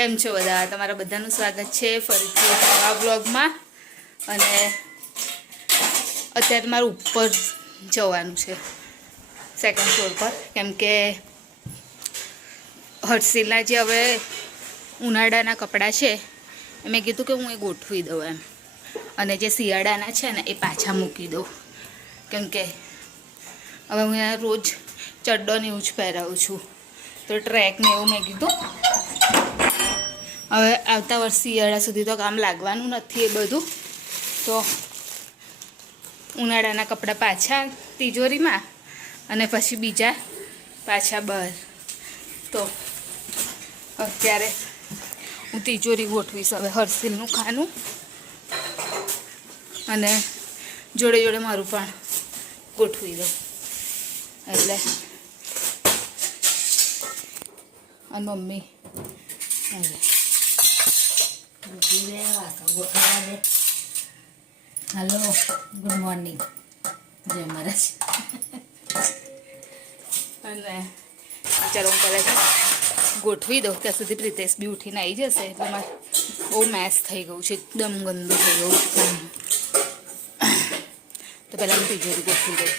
કેમ છો બધા? તમારા બધાનું સ્વાગત છે ફરીથી નવા બ્લોગમાં. અને અત્યારે મારું ઉપર જવાનું છે સેકન્ડ ફ્લોર પર, કેમ કે હર્ષિલના જે હવે ઉનાળાના કપડાં છે એ મેં કીધું કે હું એ ગોઠવી દઉં એમ, અને જે શિયાળાના છે ને એ પાછા મૂકી દઉં, કેમ કે હવે હું અહીંયા રોજ ચડ્ડો ને એવું જ પહેરાવું છું, તો ટ્રેકને એવું મેં કીધું હવે આવતા વર્ષ શિયાળા સુધી તો કામ લાગવાનું નથી એ બધું, તો ઉનાળાના કપડાં પાછા તિજોરીમાં અને પછી બીજા પાછા બહાર. તો અત્યારે હું તિજોરી ગોઠવીશ હવે હર્ષિલનું ખાનું, અને જોડે જોડે મારું પણ ગોઠવી દઉં. એટલે અને મમ્મી હેલો, ગુડ મોર્નિંગ, જય મહારાજ. અને ચાલો હું પહેલાં ગોઠવી દઉં, ત્યાં સુધી પ્રિતેશ બી ઉઠીને આવી જશે. એટલે મારે બહુ મેસ થઈ ગયું છે, એકદમ ગંદુ થઈ ગયું છે. તો પહેલાં હું તિજોરી ગોઠવી દઉં.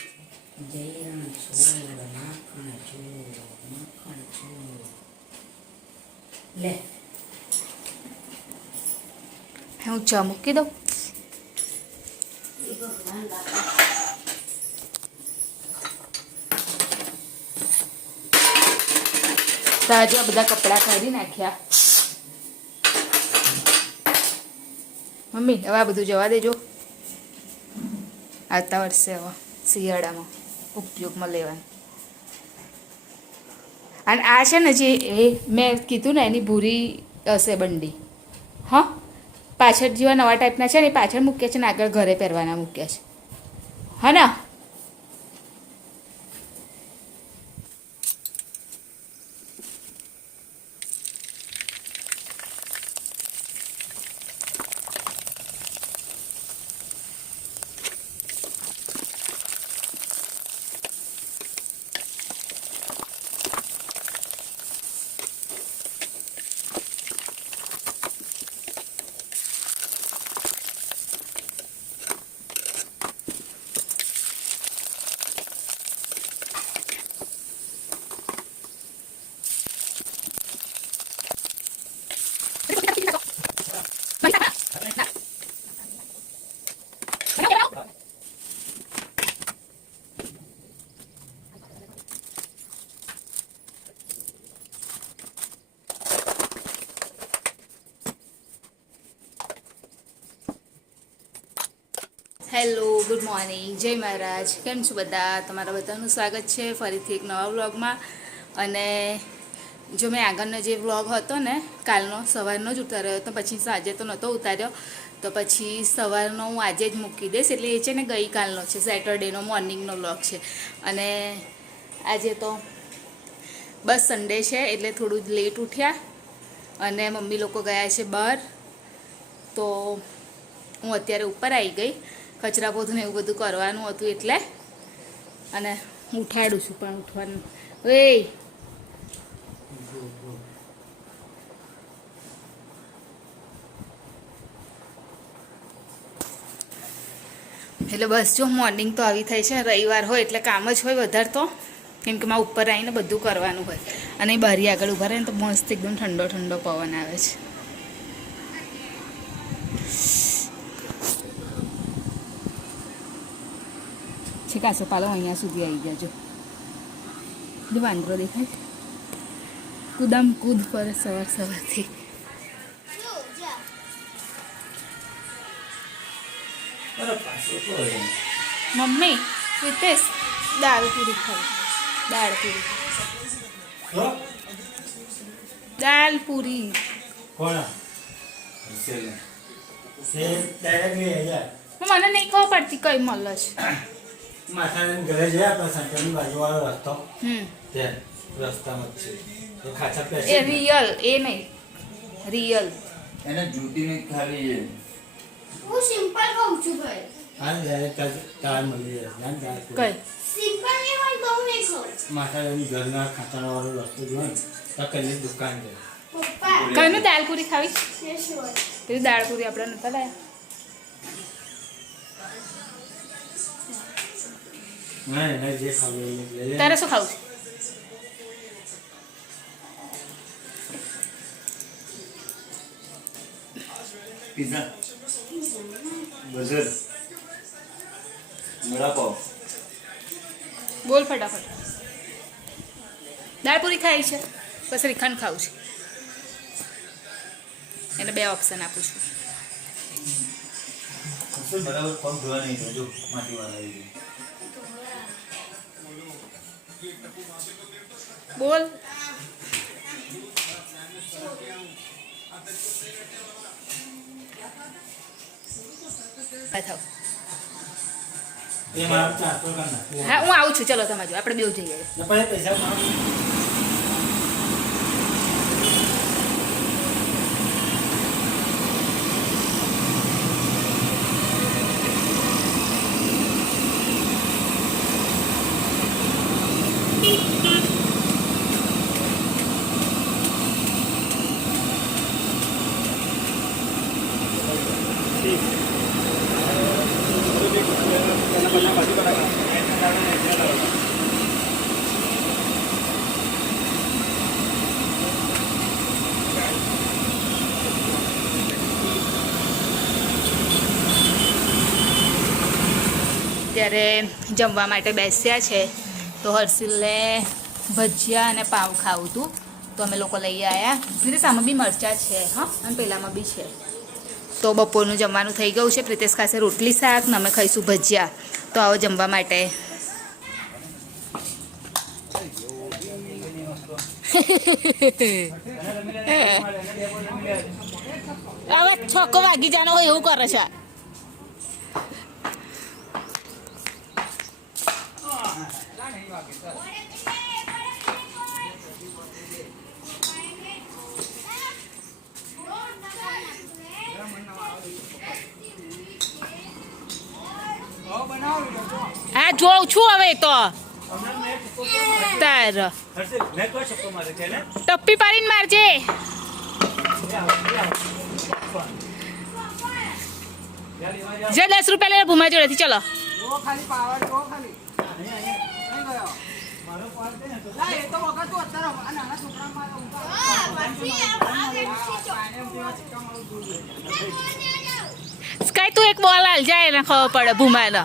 લે હું ચા મૂકી દઉં. તાજા બધા કપડાં કાઢી નાખ્યા મમ્મી. હવે આ બધું જવા દેજો, આવતા વર્ષે હવે શિયાળામાં ઉપયોગમાં લેવાનું. અને આ છે ને જે એ મેં કીધું ને એની ભૂરી હશે બંડી, હા પાછળ જેવા નવા ટાઈપના છે ને એ પાછળ મૂક્યા છે ને આગળ ઘરે પહેરવાના મૂક્યા છે, હા ને. હેલો, ગુડ મોર્નિંગ, જય મહારાજ. કેમ છો બધા? તમારા બધાનું સ્વાગત છે ફરીથી એક નવા વ્લોગમાં. અને જો મેં આગળનો જે વ્લોગ હતો ને કાલનો સવારનો જ ઉતાર્યો હતો, પછી સાંજે તો નહોતો ઉતાર્યો, તો પછી સવારનો હું આજે જ મૂકી દઈશ. એટલે એ છે ને ગઈકાલનો છે, સેટરડેનો મોર્નિંગનો વ્લોગ છે. અને આજે તો બસ સન્ડે છે એટલે થોડું જ લેટ ઉઠ્યા, અને મમ્મી લોકો ગયા છે બહાર, તો હું અત્યારે ઉપર આવી ગઈ. કચરા પોતું ને એવું બધું કરવાનું હતું એટલે, અને હું ઉઠાડું છું પણ ઉઠવાનું એટલે બસ જો મોર્નિંગ તો આવી થઈ છે. રવિવાર હોય એટલે કામ જ હોય વધારે તો, કેમ કે મારે ઉપર આવીને બધું કરવાનું હોય. અને બારી આગળ ઊભા રહે ને તો મસ્ત એકદમ ઠંડો ઠંડો પવન આવે છે. કાસો પાલો અહીંયા સુધી આવી ગયા. જો વાંદરો દેખાય, કુદમ કૂદ પર સવાર સવારથી. મમ્મી રીતેશ દાળ પૂરી ખાવી, દાળ પૂરી, દાળ પૂરી. મને નહીં ખબર પડતી કઈ મળે છે. માથાને ઘરે જયા પણ સંતની બાજુવાળો રસ્તો ત્યાં રસ્તામાં જ છે ખાચા પેસે. એ રિયલ એ નહીં, રિયલ એને જૂતી ને ખાલી છે. હું સિમ્પલ કહું છું ભાઈ. હા જ્યારે તાર મળી જાય જાણ તાર કઈ સિમ્પલ નહીં હોય તો હું નહીં ખાઉં. માથાની ઘરના ખાચાના વાળો રસ્તો જોયો ને તો કઈ દુકાન છે. પપ્પા કઈનું દાળ પૂરી ખાવી યસ હોય. પેલી દાળ પૂરી આપણે નતા લાયા ના એને જે ખાવું હોય એ લઈ લે. તારે શું ખાવું છે પિઝા બર્ગર વડાપાવ બોલ ફટાફટ દાળ પૂરી ખાઈ છે બસ શ્રીખંડ ખાવું છે એને 2 ઓપ્શન આપું છું કશું બરાબર પગ ધોવા નહીં તો જો માટી વાળા આવી ગયું. બોલ થાવ એ મારા ચારસો કર નાખ. હા હું આવું છું ચલો તમારી જોડે. આપણે બેવ જઈએ ને પછી પૈસા માંગ. ત્યારે જમવા માટે બેસ્યા છે તો હર્ષિલને ભજીયા અને પાવ ખાવું હતું તો અમે લોકો લઈ આવ્યા પ્રિતેશ આમાં બી મરચાં છે હા અને પેલામાં બી છે તો બપોરનું જમવાનું થઈ ગયું છે પ્રિતેશ ખાશે રોટલી શાક ને અમે ખાઈશું ભજીયા તો આવો જમવા માટે હવે છોકો વાગી જાનો હોય એવું કરે છે હા જોઉં છું હવે તો તાર ટપ્પી પાડીને મારજે જે 10 રૂપિયા લે ભૂમા જોડેથી ચલો સ્કાય તું એક બોલ હાલ જાય ને ખબર પડે ભૂમાનો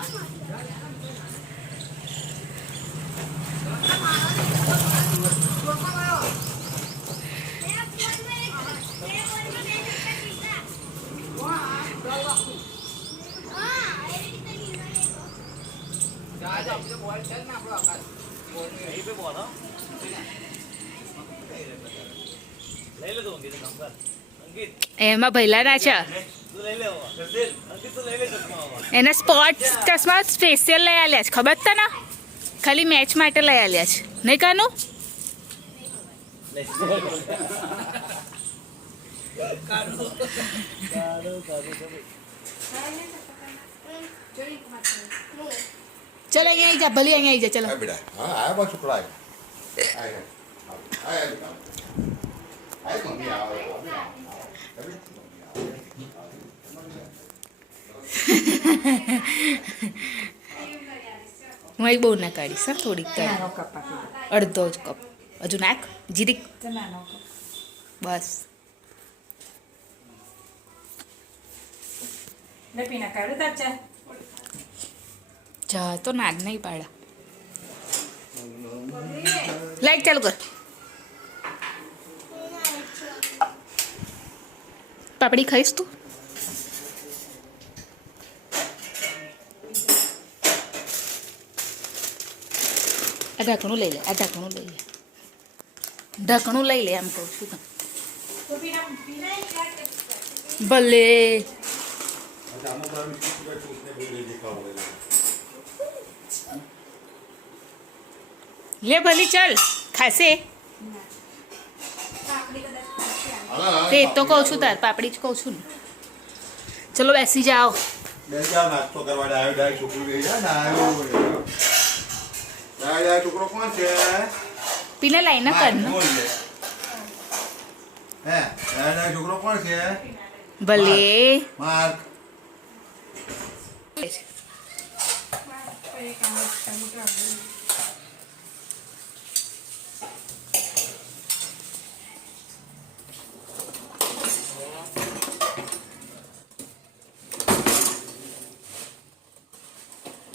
એમાં ભૈલાના છે એના સ્પોર્ટ્સ ચશ્મા સ્પેશિયલ લઈ આલ્યા છે ખબર તને ખાલી મેચ માટે લઈ આલ્યા છે નહીં કાનું ચલો અહીંયા આવી જા ભલે અહીંયા આવી જા ચલો Hai beda. Hai apa supply? Hai. Hai. Hai con mia. હું એક બહુ ના કાઢીશ હા થોડીક કાઢી અડધો જ કપ હજુ નાખ જીરીક બસ જા તો નાગ નહીં પાડા લાઈટ ચાલુ કર પાપડી ખાઈશ તું આ ઢાંકણું લઈ લે આ ઢાંકણું લઈ લે ઢાંકણું લઈ લે એમ કહું છું ભલે લે ભલી ચાલ ખાશે તે તો કહું છું તાર પાપડી જ કહું છું ને ચલો બેસી જાઓ બેસા નાસ્તો કરવા આવ્યો ડાય છોકરો ગઈ જા ના આવ્યો ડાય છોકરો કોણ છે પીને લાઈને કર ને બોલ લે હે એનો છોકરો કોણ છે? ભલે માર્ક.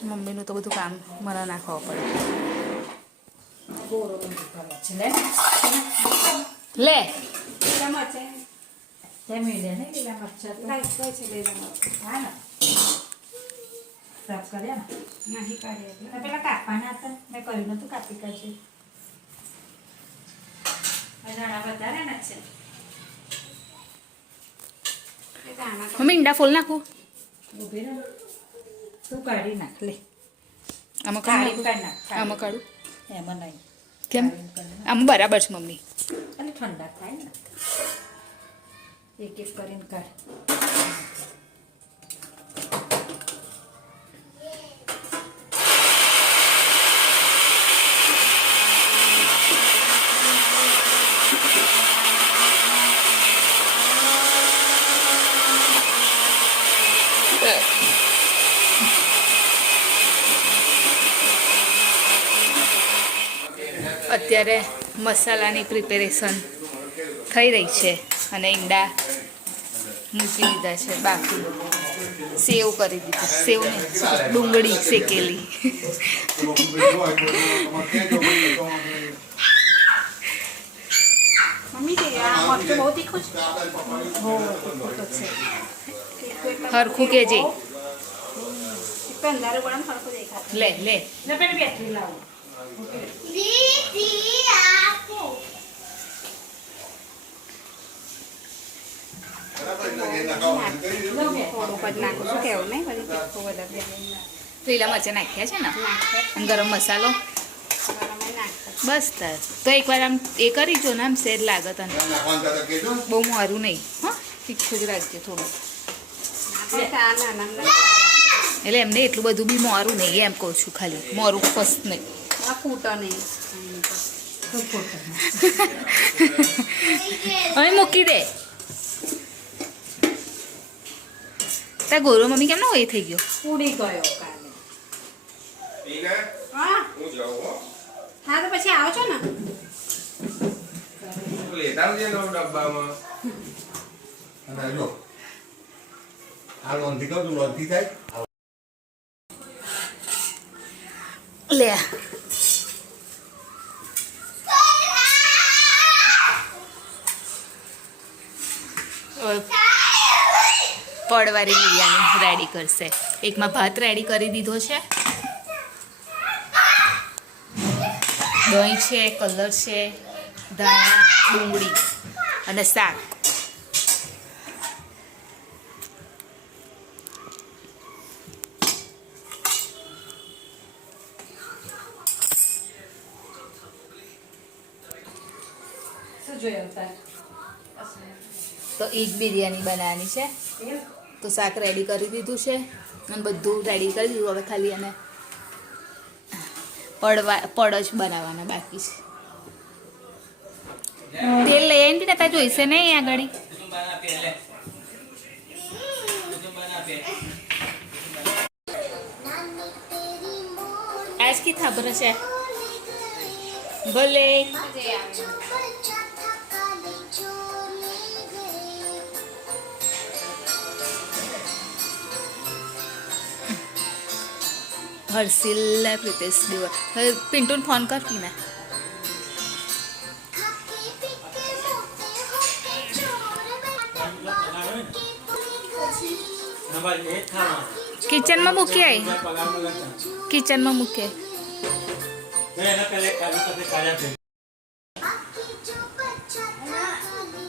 મમ્મીનું તો બધું કામ મારા નાખવા પડે. ગોરો બંધ કરે છે લે લે તેમ લે ને લીલા મરચા તો હા ને સાફ કર્યા ને નહીં કાઢ્યા પેલા કાપવાના હતા મેં કર્યું નતું કાપી કાઢશે વધારે ને છે મમ્મી ઈંડા ફોલ નાખું. ઊભી રહે તું કાઢી નાખ લે આમાં કાઢી કાઢું કાઢ નાખ આમાં કાઢું એમાં નહીં કેમ આમાં બરાબર છે મમ્મી. અને ઠંડા થાય ને એક એક કરીને કાઢ અત્યારે મસાલાની પ્રિપેરેશન થઈ રહી છે અને ઈંડા મૂકી દીધા છે બાકી સેવ કરી દીધું સેવ ને ડુંગળી શેકેલી હરખું કેજે લે લે પેલી બેટરી લાવો દીદી આપો. લીલા મરચાં નાખ્યા છે ને અને ગરમ મસાલો બસ તાર તો એકવાર આમ એ કરી જો ને આમ સેજ લાગે તને બહુ મારું નહીં હા તીખું જ રાખજે થોડું એટલે એમને એટલું બધું બી મારું નહીં એમ કહું છું ખાલી મારું ફસ્ટ નહીં અહીં મૂકી દે તાર ગોરો મમ્મી કેમ ના હોય થઈ ગયો ઉડી ગયો કાલે હા તો પછી આવો છો ને અને જો આ લોનથી કહું તું લોનથી થાય લે પડવાળી બિરયાની રેડી કરશે એકમાં ભાત રેડી કરી દીધો છે દહીં છે કલર છે ધાણા ડુંગળી અને શાક શું જોયું તાર તો એ જ બિરયાની બનાવવાની છે તો શાક રેડી કરી દીધું છે અને બધું રેડી કરી દીધું હવે ખાલી એને પડ જ બનાવવાના બાકી છે તેલ લઈ આવીને ને ત્યાં જોઈશે નહીં આગળ આજ કી ખબર છે ભલે હર્ષિલ પ્રિતેશ દેવા પિન્ટુને ફોન કરતી ને કિચનમાં મૂકી આવી કિચનમાં મૂકે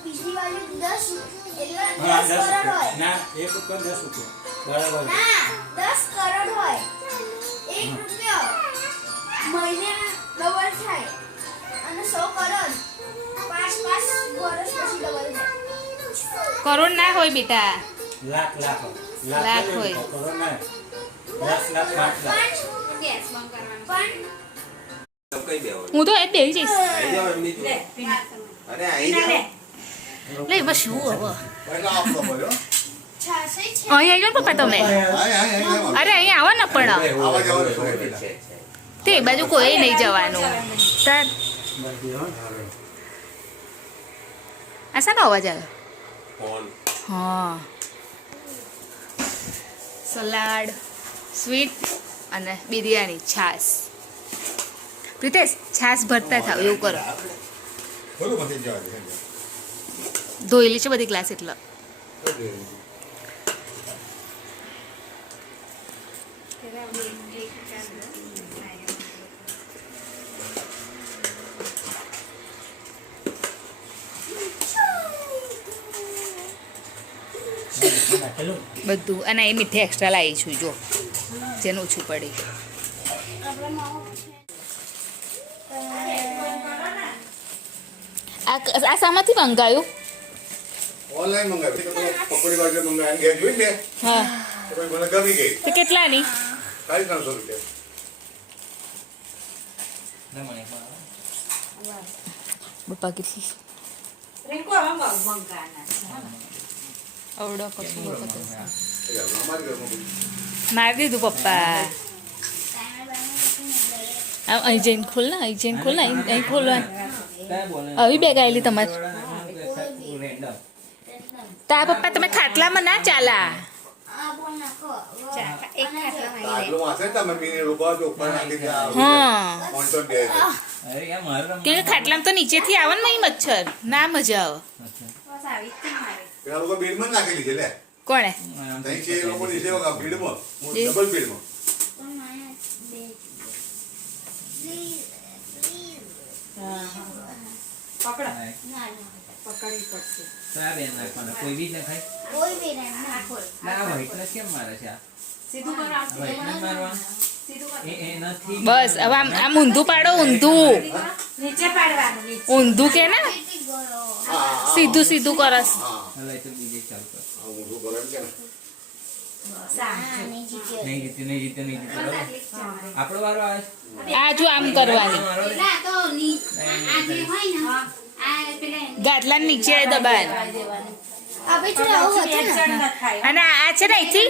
બીજી બાજુ 10 એટલે 10 હા, 10 કરોડ હોય. ના 1 ઉપર 10 રૂપિયા બરાબર ના 10 કરોડ હોય. 1 રૂપિયો મહિને ડબલ થાય અને 100 કરોડ 5 વર્ષ પછી ડબલ થાય. કરોડ ના હોય બેટા લાખ લાખ કેટલું હોય. કરોડ ના 10 લાખ 5 લાખ પણ હું તો એ બેસી જઈશ લે અરે પીના લે લે એમાં શું હવે પહેલા આપલો બોલ્યો છાશે છે અહીં આવી જાઓ ને પપ્પા તમે અરે અહીં આવો ને પણ આવા જવાનું શું પેલા તે બાજુ કોઈ નહીં જવાનું તાર આ શાનો અવાજ આવે હા સલાડ સ્વીટ અને બિરયાની છાશ પ્રિતેશ છાશ ભરતા થાવ એવું કરો બોલો મથી જવા દે ધોયેલી છે બધી ગ્લાસ એટલે નાખેલું બધું અને એ મીઠી એક્સ્ટ્રા લાવી છું જો જેનું ઓછું પડે આ શામાંથી મંગાયું ઓનલાઈન મંગાવી તો પકોડી બાજુ મંગાવી ગયા જોઈ ને હા તો ભાઈ મને ગમી ગઈ તો કેટલાની 350 રૂપિયા ના મને પપ્પા કેટલી રીંકો હવે મંગાના છે અવડો કશું વખત અમારી ઘરમાં બધું મારી દીધું પપ્પા અહીં જઈને ખોલ ને અહીં જઈને ખોલ ને અહીં ખોલવાનું આવી બેગ આવેલી તમારી તા પપ્પા તમે ખાટલામાં ના ચાલા આ બોલ નાખો એક ખાટલામાં આટલું વાંચે ને તમે મીની રૂપા તો ઉપર નાખી દે હા કોણસો દે છે અરે યાર મારું કેમ કે ખાટલામાં તો નીચેથી આવે ને અહીં મચ્છર ના મજા આવે બસ આવી જ મારે પેલા લોકો બિલમાં જ નાખેલી છે લે કોણે તઈ છે એ લોકો નીચે વગા ભીડમાં એ. ડબલ ભીડમાં પણ માયા બે પકડો ના ના પકડવી પડશે ચા બેન નાખવાના કોઈ બી ના ખાય કોઈ બી નહીં નાખો ના આ વ્હાઈટનેસ કેમ મારે છે આ સીધું કરો વ્હાઈટનેસ મારવા સીધું કરો એ નથી બસ હવે આમ ઊંધું પાડો ઊંધું નીચે પાડવાનું નીચે ઊંધું કે ને કેટલી ગયો સીધું સીધું કરસ હલાય તો બીજે ચાલુ કર આ ઊંધું કરો એમ કે ને સામ નહીં જીત્યો નહીં જીતે નહીં જીતે નહીં જીતે બરાબર. આપણો વારો આવે છે. આ જો આમ કરવાની મારો ને. પેલા તો ની આ જે હોય ને આ પેલા ગાટલા નીચે દબાણ હવે જો આવું હતું ને ન થાય અને આ છે ને અહીંથી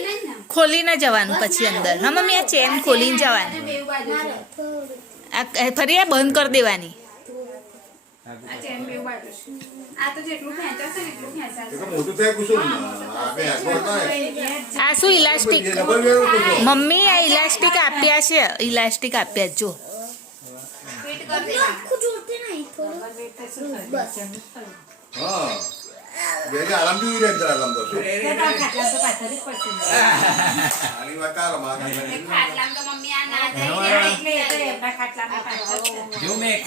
ખોલીને જવાનું પછી અંદર હા મમ્મી આ ચેન ખોલીને જવાની બેવ બાજુ મારો થોડું આ ફરી આ બંધ કરી દેવાની આ ચેન બેવ બાજુ આ તો જેટલું ખેંચાશે ને એટલું એ ખેંચાશે તો મોટું થાય કુશું આ બે હાથમાં થાય આ શું ઇલાસ્ટિક ડબલ વેરું કુશું મમ્મી આ ઇલાસ્ટિક આપ્યા છે ઇલાસ્ટિક આપ્યા છે જો ફિટ કરી એટલું આખું જોડતે નહીં થોડું બસ હા બેને આરામથી ઉઈ રહે જરા આરામ તો ખાટલા તો પાછળ જ પડશે આની વાત તારા માં ખાટલામાં તો મમ્મી આ ના એટલે એ તો એમના ખાટલામાં પાછળ જ છે. જો મેં એક